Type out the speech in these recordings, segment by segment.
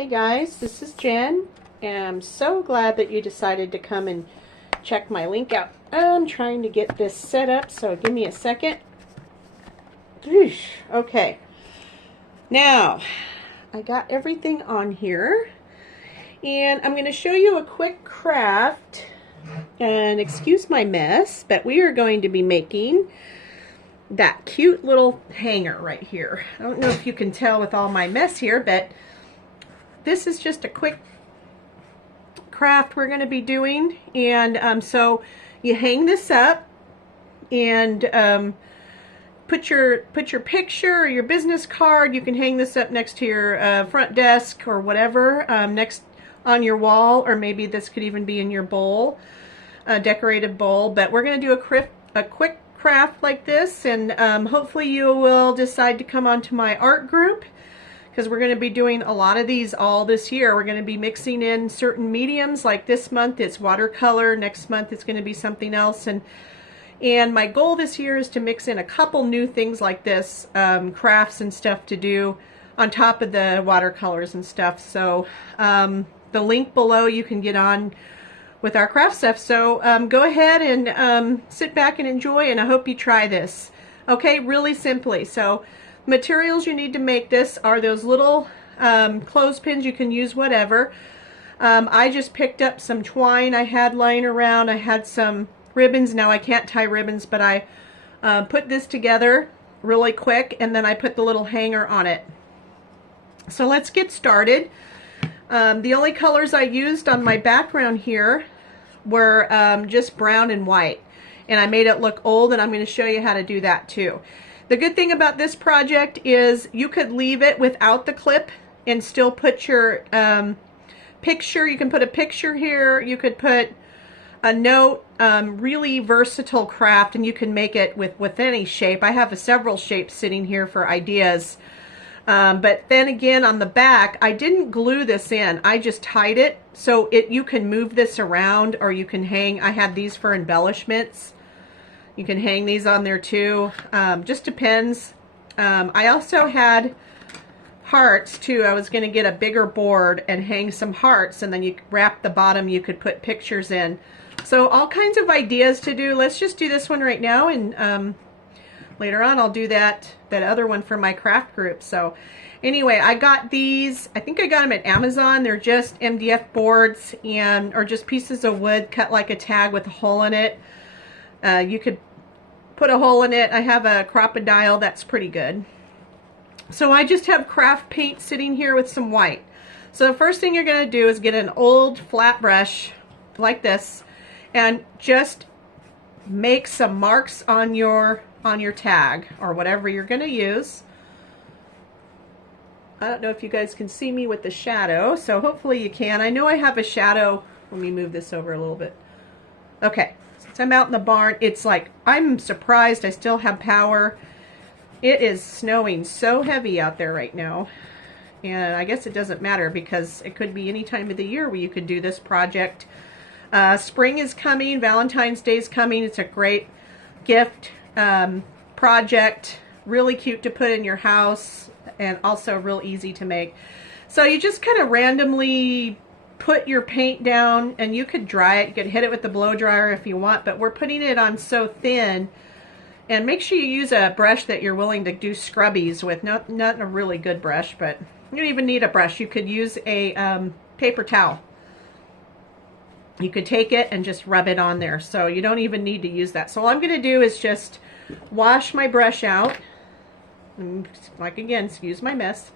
Hey guys, this is Jen, and I'm so glad that you decided to come and check my link out. I'm trying to get this set up, so give me a second. Okay, now I got everything on here, and I'm going to show you a quick craft, and excuse my mess, but we are going to be making that cute little hanger right here. I don't know if you can tell with all my mess here, but this is just a quick craft we're going to be doing, and so you hang this up and put your picture or your business card. You can hang this up next to your front desk or whatever, next on your wall, or maybe this could even be in your bowl, a decorative bowl. But we're going to do a quick craft like this, and hopefully you will decide to come onto my art group, because we're going to be doing a lot of these all this year. We're going to be mixing in certain mediums. Like this month it's watercolor, next month it's going to be something else, and my goal this year is to mix in a couple new things like this, crafts and stuff to do on top of the watercolors and stuff. So the link below, you can get on with our craft stuff. So go ahead and sit back and enjoy, and I hope you try this. Okay, really simply. So materials you need to make this are those little clothespins. You can use whatever. I just picked up some twine I had lying around. I had some ribbons. Now I can't tie ribbons, but I put this together really quick, and then I put the little hanger on it. So let's get started. The only colors I used on my background here were just brown and white, and I made it look old, and I'm going to show you how to do that too. The good thing about this project is you could leave it without the clip and still put your picture. You can put a picture here. You could put a note. Really versatile craft, and you can make it with any shape. I have several shapes sitting here for ideas. But then again, on the back, I didn't glue this in. I just tied it, so you can move this around, or you can hang. I had these for embellishments. You can hang these on there too. Just depends. I also had hearts too. I was going to get a bigger board and hang some hearts, and then you wrap the bottom. You could put pictures in. So all kinds of ideas to do. Let's just do this one right now, and later on I'll do that other one for my craft group. So anyway, I got these. I think I got them at Amazon. They're just MDF boards, or just pieces of wood cut like a tag with a hole in it. You could put a hole in it. I have a crocodile that's pretty good. So I just have craft paint sitting here with some white. So the first thing you're going to do is get an old flat brush like this, and just make some marks on your tag or whatever you're going to use. I don't know if you guys can see me with the shadow, so hopefully you can. I know I have a shadow. Let me move this over a little bit. Okay. I'm out in the barn. It's like, I'm surprised I still have power. It is snowing so heavy out there right now, and I guess it doesn't matter, because it could be any time of the year where you could do this project. Spring is coming, Valentine's Day is coming. It's a great gift project, really cute to put in your house, and also real easy to make. So you just kind of randomly put your paint down, and you could dry it. You could hit it with the blow dryer if you want, but we're putting it on so thin. And make sure you use a brush that you're willing to do scrubbies with. Not a really good brush, but you don't even need a brush. You could use a paper towel. You could take it and just rub it on there, so you don't even need to use that. So all I'm going to do is just wash my brush out. Like, again, excuse my mess.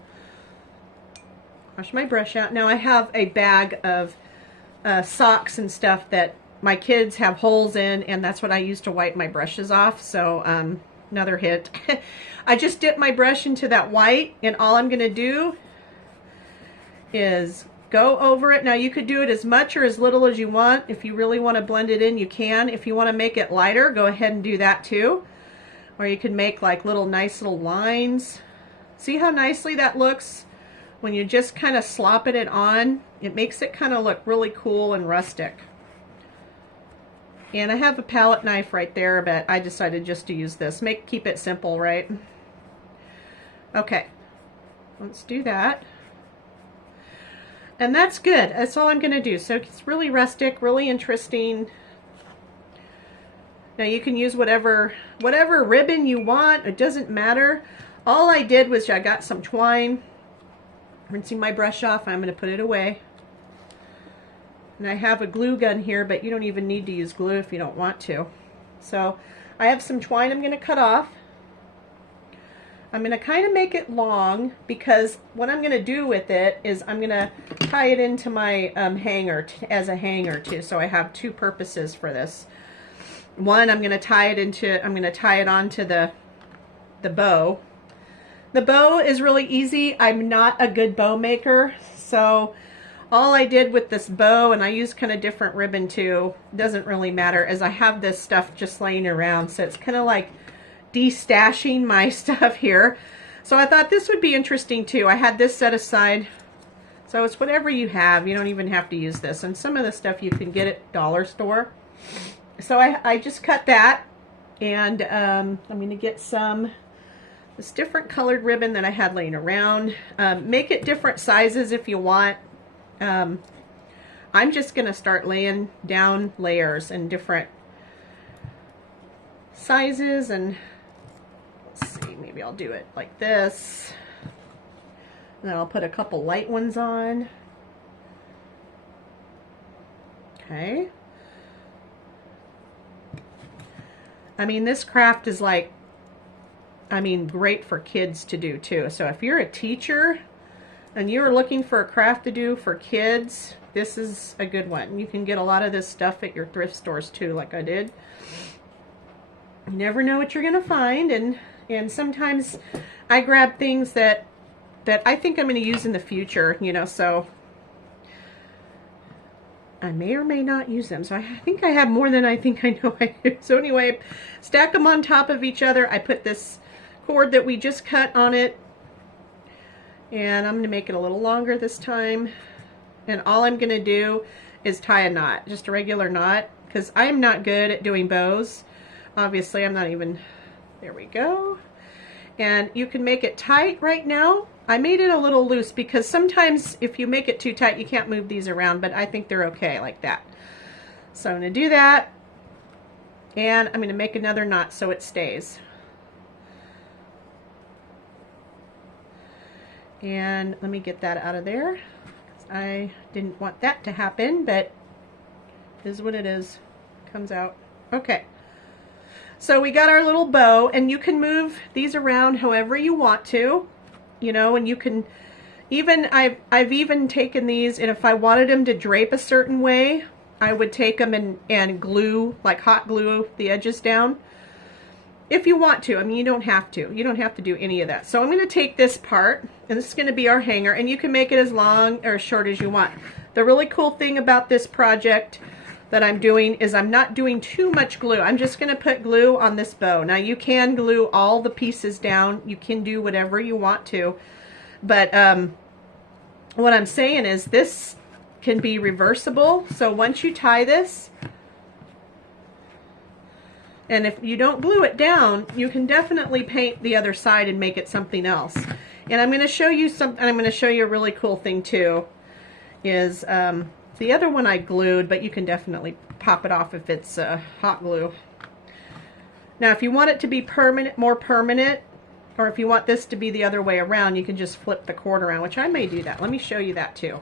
Wash my brush out. Now I have a bag of socks and stuff that my kids have holes in, and that's what I use to wipe my brushes off. So another hit. I just dip my brush into that white, and all I'm going to do is go over it. Now you could do it as much or as little as you want. If you really want to blend it in, you can. If you want to make it lighter, go ahead and do that too. Or you can make like nice little lines. See how nicely that looks? When you just kind of slopping it on, it makes it kind of look really cool and rustic. And I have a palette knife right there, but I decided just to use this. Keep it simple, right? Okay, let's do that. And that's good. That's all I'm going to do. So it's really rustic, really interesting. Now you can use whatever ribbon you want. It doesn't matter. All I did was I got some twine, rinsing my brush off. I'm going to put it away. And I have a glue gun here, but you don't even need to use glue if you don't want to. So I have some twine I'm going to cut off. I'm going to kind of make it long because what I'm going to do with it is I'm going to tie it into my hanger as a hanger too. So I have two purposes for this. One, I'm going to tie it onto the bow. The bow is really easy. I'm not a good bow maker, so all I did with this bow, and I use kind of different ribbon too, doesn't really matter, as I have this stuff just laying around, so it's kind of like de-stashing my stuff here. So I thought this would be interesting too. I had this set aside, so it's whatever you have. You don't even have to use this, and some of the stuff you can get at dollar store. So I just cut that, and I'm going to get this different colored ribbon that I had laying around. Make it different sizes if you want. I'm just going to start laying down layers in different sizes, and let's see, maybe I'll do it like this, and then I'll put a couple light ones on. Okay. I mean, this craft is like, I mean, great for kids to do too. So if you're a teacher and you're looking for a craft to do for kids, this is a good one. You can get a lot of this stuff at your thrift stores too, like I did. You never know what you're going to find, and sometimes I grab things that I think I'm going to use in the future, you know, so I may or may not use them. So I think I have more than I think I know I do. So anyway, stack them on top of each other. I put this cord that we just cut on it, and I'm going to make it a little longer this time. And all I'm going to do is tie a knot, just a regular knot, because I am not good at doing bows. Obviously, I'm not even, there we go. And you can make it tight right now. I made it a little loose because sometimes if you make it too tight, you can't move these around, but I think they're okay like that. So I'm going to do that, and I'm going to make another knot so it stays. And let me get that out of there. I didn't want that to happen, but it is what it is. Comes out. Okay. So we got our little bow, and you can move these around however you want to, you know, and you can even, I've even taken these, and if I wanted them to drape a certain way, I would take them and glue, like hot glue the edges down. If you want to. I mean, you don't have to. You don't have to do any of that. So I'm going to take this part, and this is going to be our hanger, and you can make it as long or as short as you want. The really cool thing about this project that I'm doing is I'm not doing too much glue. I'm just going to put glue on this bow. Now you can glue all the pieces down. You can do whatever you want to. But what I'm saying is this can be reversible. So once you tie this, and if you don't glue it down, you can definitely paint the other side and make it something else. And I'm going to show you something. I'm going to show you a really cool thing too. Is the other one I glued, but you can definitely pop it off if it's hot glue. Now, if you want it to be permanent, more permanent, or if you want this to be the other way around, you can just flip the cord around, which I may do that. Let me show you that too,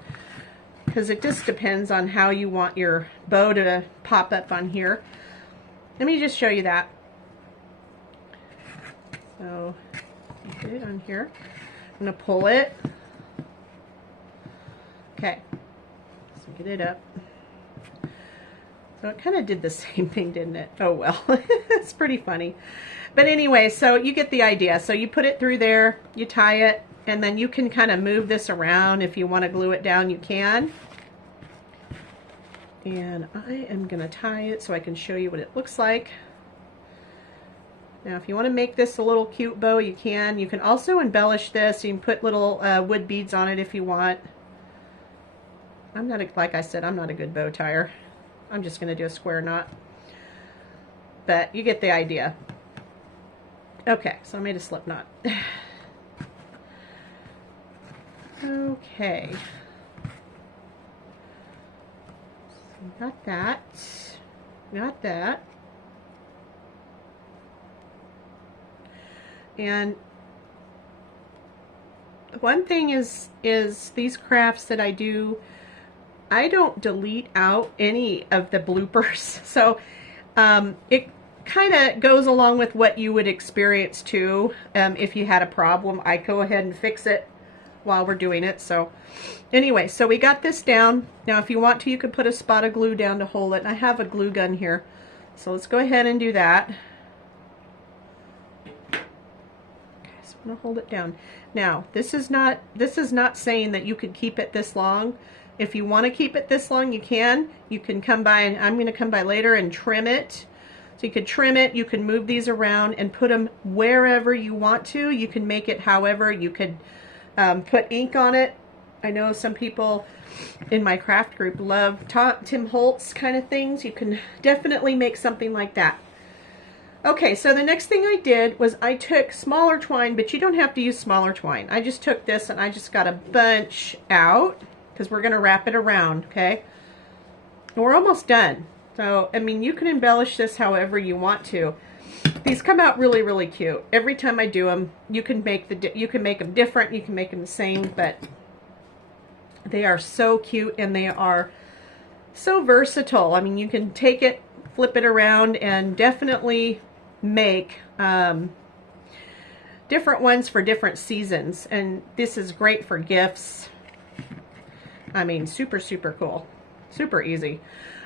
because it just depends on how you want your bow to pop up on here. Let me just show you that. So, get it on here. I'm going to pull it. Okay. So get it up. So it kind of did the same thing, didn't it? Oh well. It's pretty funny. But anyway, so you get the idea. So you put it through there, you tie it, and then you can kind of move this around. If you want to glue it down, you can. And I am going to tie it so I can show you what it looks like. Now if you want to make this a little cute bow, you can. You can also embellish this. You can put little wood beads on it if you want. I'm not, like I said, I'm not a good bow tire. I'm just going to do a square knot. But you get the idea. Okay, so I made a slip knot. got that. Got that. And one thing is these crafts that I do, I don't delete out any of the bloopers. So it kind of goes along with what you would experience too. If you had a problem, I go ahead and fix it while we're doing it. So anyway, so we got this down. Now if you want to, you could put a spot of glue down to hold it. And I have a glue gun here. So let's go ahead and do that. I'm gonna hold it down. Now, this is not saying that you could keep it this long. If you want to keep it this long, you can. You can come by, and I'm going to come by later and trim it. So you could trim it. You can move these around and put them wherever you want to. You can make it however. You could put ink on it. I know some people in my craft group love Tim Holtz kind of things. You can definitely make something like that. Okay, so the next thing I did was I took smaller twine, but you don't have to use smaller twine. I just took this and I just got a bunch out because we're going to wrap it around, okay? And we're almost done. So, I mean, you can embellish this however you want to. These come out really, really cute. Every time I do them, you can make them different, you can make them the same, but they are so cute and they are so versatile. I mean, you can take it, flip it around, and definitely make different ones for different seasons. And this is great for gifts. I mean, super, super cool. Super easy.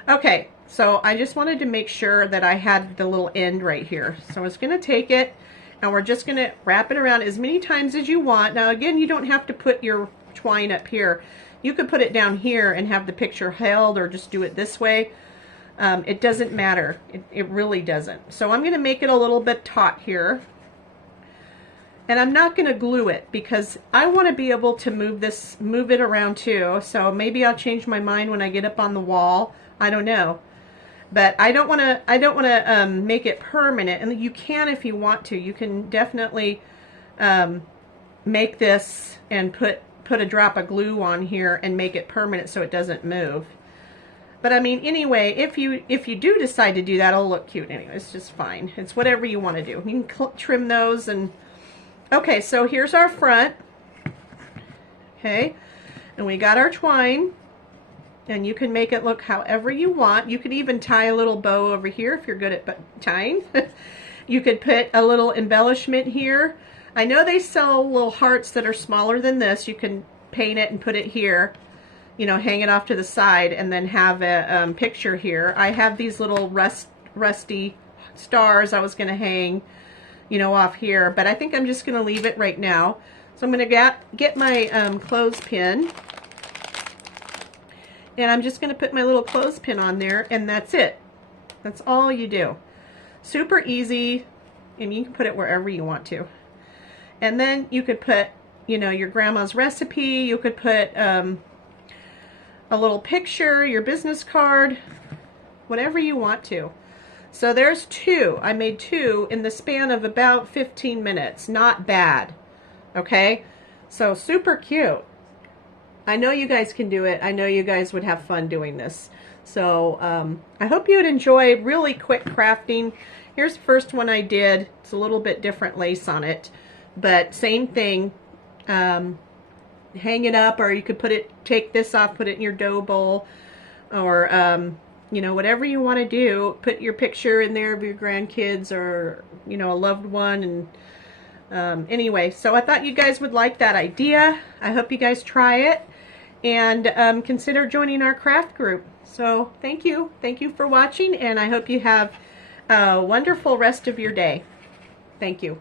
Okay, so I just wanted to make sure that I had the little end right here. So I was going to take it, and we're just going to wrap it around as many times as you want. Now, again, you don't have to put your twine up here. You could put it down here and have the picture held, or just do it this way. It doesn't matter. It really doesn't. So I'm going to make it a little bit taut here. And I'm not going to glue it because I want to be able to move it around too. So maybe I'll change my mind when I get up on the wall. I don't know. But I don't want to make it permanent. And you can if you want to. You can definitely make this and put a drop of glue on here and make it permanent so it doesn't move. But I mean, anyway, if you do decide to do that, it'll look cute anyway. It's just fine. It's whatever you want to do. You can trim those. And okay, so here's our front. Okay, and we got our twine, and you can make it look however you want. You could even tie a little bow over here if you're good at tying. You could put a little embellishment here. I know they sell little hearts that are smaller than this. You can paint it and put it here. You know, hang it off to the side and then have a picture here. I have these little rusty stars I was going to hang, you know, off here, but I think I'm just going to leave it right now. So I'm going to get my clothespin, and I'm just going to put my little clothespin on there, and that's it. That's all you do. Super easy, and you can put it wherever you want to. And then you could put, you know, your grandma's recipe. You could put a little picture, your business card, whatever you want to. So there's two. I made two in the span of about 15 minutes. Not bad. Okay? So super cute. I know you guys can do it. I know you guys would have fun doing this. So I hope you would enjoy really quick crafting. Here's the first one I did. It's a little bit different lace on it, but same thing. Hang it up, or you could take this off, put it in your dough bowl, or you know, whatever you want to do. Put your picture in there of your grandkids, or you know, a loved one. And anyway, so I thought you guys would like that idea. I hope you guys try it, and consider joining our craft group. So thank you for watching, and I hope you have a wonderful rest of your day. Thank you.